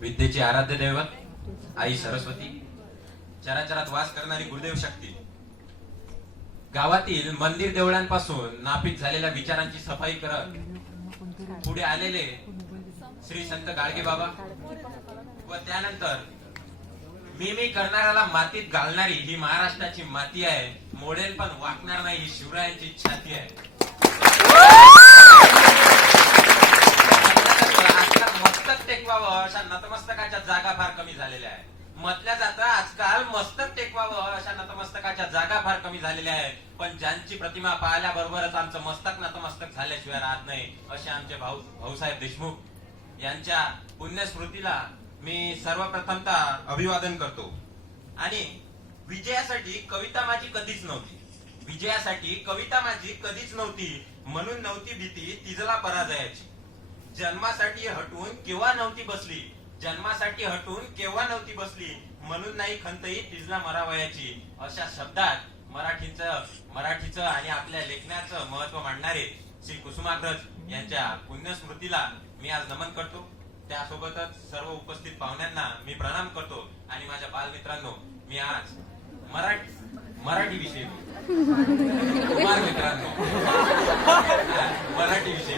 विद्येची आराध्य दैवत आई सरस्वती, चराचरात वास करणारी गुरुदेव शक्ती, गावातील मंदिर देवळांपासून नापीक झालेल्या विचारांची सफाई करत पुढे आलेले श्री संत गाडगे बाबा व त्यानंतर मी करणाऱ्याला मातीत घालणारी ही महाराष्ट्राची माती आहे. मोडेल पण वाकणार नाही ही शिवरायांची छाती आहे. मस्तक टेकवावं अशा नतमस्तकाच्या जागा फार कमी झालेल्या आहेत. म्हटल्या जातं आजकाल मस्तक टेकवावं अशा नतमस्तकाच्या जागा फार कमी झालेल्या आहेत. पण ज्यांची प्रतिमा पाहिल्याबरोबरच आमचं मस्तक नतमस्तक झाल्याशिवाय राहत नाही असे आमचे भाऊसाहेब देशमुख यांच्या पुण्यस्मृतीला मी सर्वप्रथमतः अभिवादन करतो. आणि विजयासाठी कविता माझी कधीच नव्हती, विजयासाठी कविता माझी कधीच नव्हती, म्हणून नव्हती भीती तिजला पराजयाची. जन्मासाठी हटून केव्हा नव्हती बसली, जन्मासाठी हटून केव्हा नव्हती बसली, म्हणून नाही खंतही तिजला मरावयाची. अशा शब्दात मराठीचं आणि आपल्या लेखनाचं महत्व मांडणारे श्री कुसुमाग्रज यांच्या पुण्यस्मृतीला मी आज नमन करतो. त्यासोबतच सर्व उपस्थित पाहुण्यांना मी प्रणाम करतो. आणि माझ्या बालमित्रांनो, मी आज मराठी विषयी कुमार मित्रांनो मराठी विषयी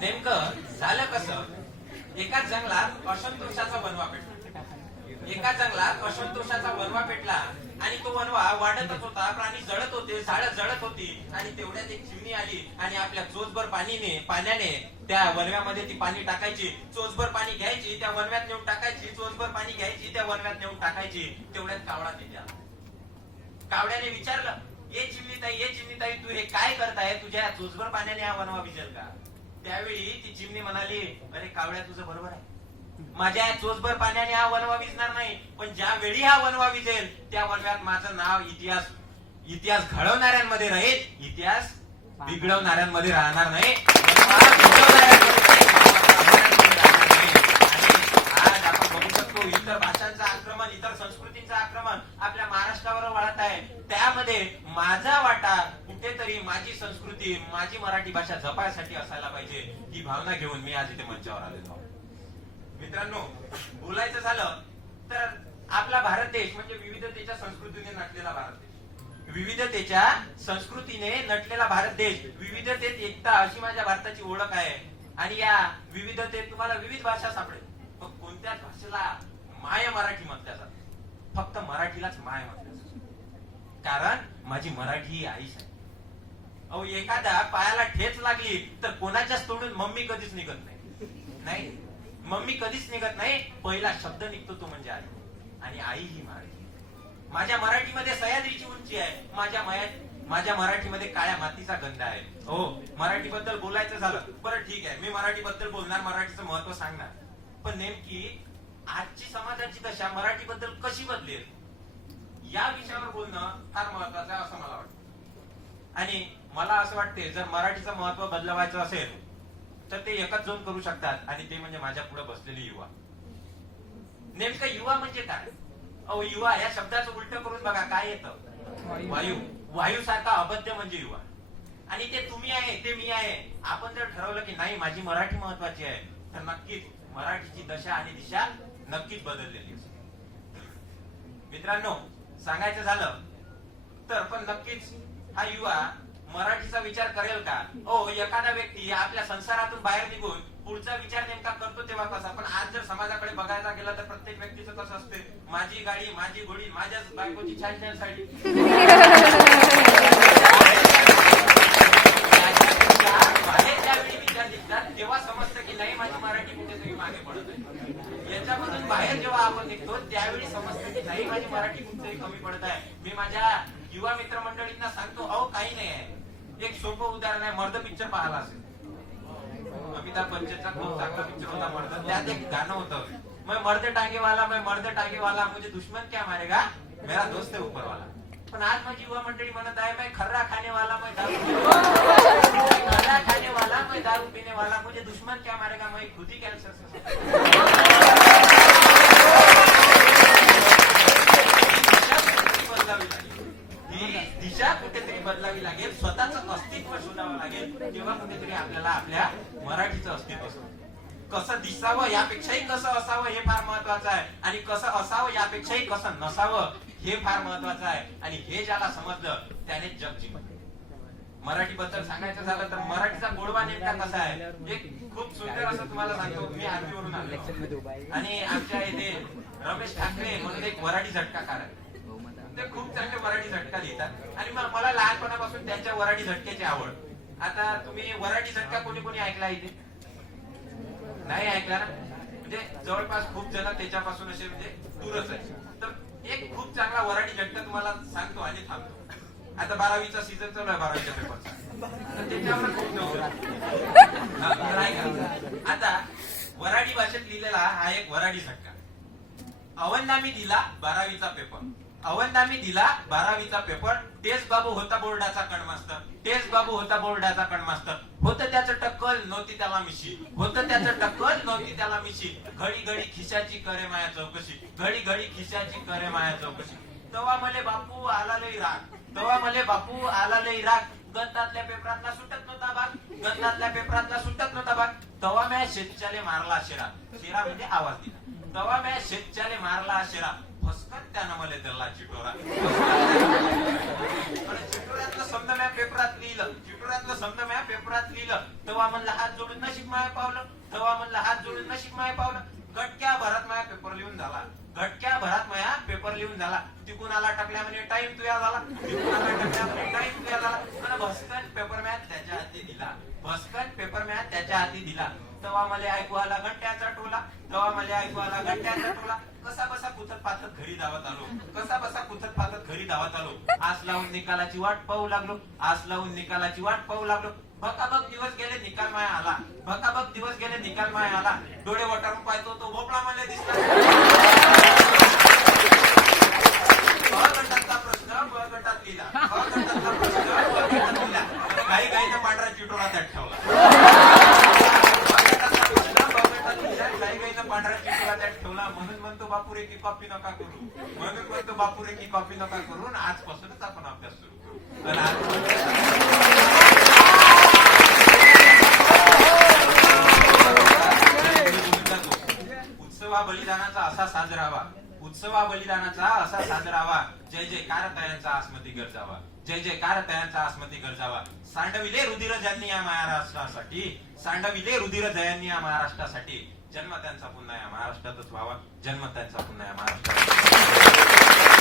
नेमकं झालं कसं, एका जंगलात असंतोषाचा वनवा पेटला. एका जंगलात असंतोषाचा वनवा पेटला आणि तो वनवा वाढतच होता. प्राणी जळत होते, झाडं जळत होती. आणि तेवढ्यात एक चिमणी आली आणि आपल्या चोचभर पाण्याने त्या वनव्यामध्ये ती पाणी टाकायची. चोचभर पाणी घ्यायची, त्या वनव्यात नेऊन टाकायची. चोचभर पाणी घ्यायची, त्या वनव्यात नेऊन टाकायची. तेवढ्यात कावळा तिथे आला. कावड्याने विचारलं, ये चिमणीताई तू हे काय करताय, तुझ्या चोचभर पाण्याने हा वनवा विजेल का? त्यावेळी ती चिमणी म्हणाली, अरे कावड्या तुझं बरोबर आहे, माझ्या चोचभर पाण्याने हा वनवा विजणार नाही. पण ज्या वेळी हा वनवा विजेल त्या वनव्यात माझं नाव इतिहास घडवणाऱ्यांमध्ये राहील, इतिहास बिघडवणाऱ्यांमध्ये राहणार नाही. आज आपण बघू शकतो इतर भाषांचं आक्रमण, इतर संस्कृतींचं आक्रमण आपल्या महाराष्ट्रावर वाढत आहे. त्यामध्ये माझा वाटा कुठेतरी माझी संस्कृती, माझी मराठी भाषा जपायसाठी असायला पाहिजे, ही भावना घेऊन मी आज इथे मंचावर आलेलो. मित्रांनो, बोलायचं झालं तर आपला भारत देश म्हणजे विविधतेच्या संस्कृतीने नटलेला भारत देश, विविधतेच्या संस्कृतीने नटलेला भारत देश, विविधतेत एकता अशी माझ्या भारताची ओळख आहे. आणि या विविधतेत तुम्हाला विविध भाषा सापडेल, पण कोणत्याच भाषेला माय मराठी म्हटल्या जाते, फक्त मराठीलाच माय म्हटल्या जाते. कारण माझी मराठी ही आईच आहे. अहो, एखाद्या पायाला ठेच लागली तर कोणाच्याच तोंडून मम्मी कधीच निघत नाही. मम्मी कधीच निघत नाही. पहिला शब्द निघतो तो म्हणजे आई. आणि आई ही मराठी. माझ्या मराठीमध्ये सह्याद्रीची उंची आहे. माझ्या मराठीमध्ये काळ्या मातीचा गंध आहे. हो, मराठीबद्दल बोलायचं झालं, बरं ठीक आहे, मी मराठीबद्दल बोलणार, मराठीचं महत्व सांगणार. पण नेमकी आजची समाजाची दशा मराठीबद्दल कशी बदलेल या विषयावर बोलणं फार महत्वाचं आहे असं मला वाटतं. आणि मला असं वाटते, जर मराठीचं महत्व बदलवायचं असेल तर ते एकच जण करू शकतात, आणि ते म्हणजे माझ्या पुढे बसलेले युवा. नेमकं युवा म्हणजे काय? अहो, युवा या शब्दाचं उलट करून बघा काय येतं, वायू. वायू सारखा अबद्ध म्हणजे युवा. आणि ते तुम्ही आहे, ते मी आहे. आपण जर ठरवलं की नाही माझी मराठी महत्वाची आहे, तर नक्कीच मराठीची दशा आणि दिशा नक्कीच बदललेली असेल. मित्रांनो, सांगायचं झालं तर पण नक्कीच हा युवा मराठीचा विचार करेल का? हो, एखादा व्यक्ती आपल्या संसारातून बाहेर निघून पुढचा विचार नेमका करतो तेव्हा कसा. पण आज जर समाजाकडे बघायला गेलं तर प्रत्येक व्यक्तीचं कसं असते, माझी गाडी, माझी घोडी, माझ्याच बायकोची छान छान साडी. बाहेर ज्यावेळी विचार निघतात तेव्हा समजतं की नाही माझी मराठी कुठेतरी मागे पडत आहे. याच्यामधून बाहेर जेव्हा आपण निघतो त्यावेळी समजतं की नाही माझी मराठी कुठेतरी कमी पडत आहे. मी माझ्या युवा मित्रमंडळींना सांगतो, अहो काही नाही आहे. एक सोपं उदाहरण आहे, मर्द पिक्चर पाहिला असेल, अमिताभ बच्चनचा खूप चांगला पिक्चर होता मर्द. त्यात एक गाणं होतं, मैं मर्द टांगे वाला मुझे दुश्मन क्या मारेगा, मेरा दोस्त है ऊपर वाला. पण आज माझी युवा मंडळी म्हणत आहे, मैं खर्रा खाने वाला, मैं दारू पीने वाला, मुझे दुश्मन क्या मारेगा, मैं खुद ही कैंसर से. दिशा कुठेतरी बदलावी लागेल, स्वतःच येईल तेव्हा कुठेतरी आपल्याला आपल्या मराठीचं अस्तित्व समजेल. कसं दिसावं यापेक्षाही कसं असावं हे फार महत्वाचं आहे, आणि कसं असावं यापेक्षाही कसं नसावं हे फार महत्वाचं आहे. आणि हे ज्याला समजलं त्याने जग जिंकलं. मराठी बद्दल सांगायचं झालं तर मराठीचा गोडवा नेमका कसा आहे, एक खूप सुंदर असं तुम्हाला सांगतो. मी आर्मीवरून आलो आणि आमच्या इथे रमेश ठाकरे म्हणून एक मराठी झटकाकार आहे. ते खूप चांगले मराठी झटका लिहितात आणि मला लहानपणापासून त्यांच्या मराठी झटक्याची आवड. आता तुम्ही मराठी झटका कोणी कोणी ऐकला इथे? नाही ऐकला ना? म्हणजे जवळपास खूप जण त्याच्यापासून असे म्हणजे दूरच आहे. तर एक खूप चांगला मराठी झटका तुम्हाला सांगतो आणि थांबतो. आता 12वीचा सीझन चालू आहे, 12वीच्या पेपरचा, तर त्याच्यावर खूप आता वराडी भाषेत लिहिलेला हा एक वराडी झटका. अवंदामी दिला 12वीचा पेपर, अवंदामी दिला 12वीचा पेपर. तेज बाबू होता बोर्डाचा कणमास्तर, तेज बाबू होता बोर्डाचा कणमास्तर. होतं त्याचं टक्कल नव्हती त्याला मिशी, होतं त्याचं टक्कल नव्हती त्याला मिशी. घडी घडी खिशाची करे माया चौकशी, घडी घडी खिशाची करे माया चौकशी. तवा मले बापू आला लई राग, तवा मले बापू आला लई राग. गणितातल्या पेपरातला सुटत नव्हता भाग, गणितातल्या पेपरातला सुटत नव्हता भाग. तवा म्या शेतच्याले मारला शेरा, शेरा म्हणजे आवाज दिला. तवा म्या शेतच्याले मारला शेरा, फसकत त्यानं मला दिला चिटोरा. चिटोऱ्यातलं समज म्या पेपरात लिहिलं, चिटोऱ्यातलं समज म्या पेपरात लिहिलं. तवा म्हणलं हात जोडून नशीब माया पावलं, तवा म्हणलं हात जोडून नशीब माया पावलं. गटक्या भरात माया पेपर लिहून झाला, घटक्या भरात माया पेपर लिहून झाला. तिकून आला टकल्या म्हणे टाइम तुया झाला, तिकून आला टकल्या म्हणे टाइम तुया झाला. आणि भस्कन पेपर मॅथ त्याच्या हाती दिला, भस्कन पेपर मॅथ त्याच्या हाती दिला. तेव्हा मला ऐकू आला घंट्याचा टोला, तेव्हा मला ऐकू आला घंट्याचा टोला. कसा बसा पुथत पाथत घरी धावत आलो, कसा बसा पुथत पाथत घरी धावत आलो. आस लावून निकालाची वाट पाहू लागलो, आस लावून निकालाची वाट पाहू लागलो. बकाबक दिवस गेले निकाल माया आला, बकाबक दिवस गेले निकाल माया आला. डोळे वटारून पाहतो तो भोपळा मला दिसला. गटातला प्रश्न ब गटात लिहिला, ब गटातला प्रश्न ब गटात लिहिला. काही काहीचा पांढरा चिटोरा त्यात ठेवला. काही काहीचा पांढरा चिटोरा त्यात ठेवला. म्हणून म्हणतो बापू रे की कॉपी नका करू, म्हणून म्हणतो बापू रे की कॉपी नका करून आजपासूनच आपण अभ्यास सुरू करू. उत्सवा बलिदानाचा असा साजरावा, उत्सवा बलिदानाचा असा साजरावा. जय जयकार तयांचा आसमती गरजावा, जय जयकार तयांचा आसमती गरजावा. सांडविले रुधिर ज्यांनी या महाराष्ट्रासाठी, सांडविले रुधिर जयांनी या महाराष्ट्रासाठी. जन्म त्यांचा पुन्हा या महाराष्ट्रातच व्हावा, जन्म त्यांचा पुन्हा या महाराष्ट्रात.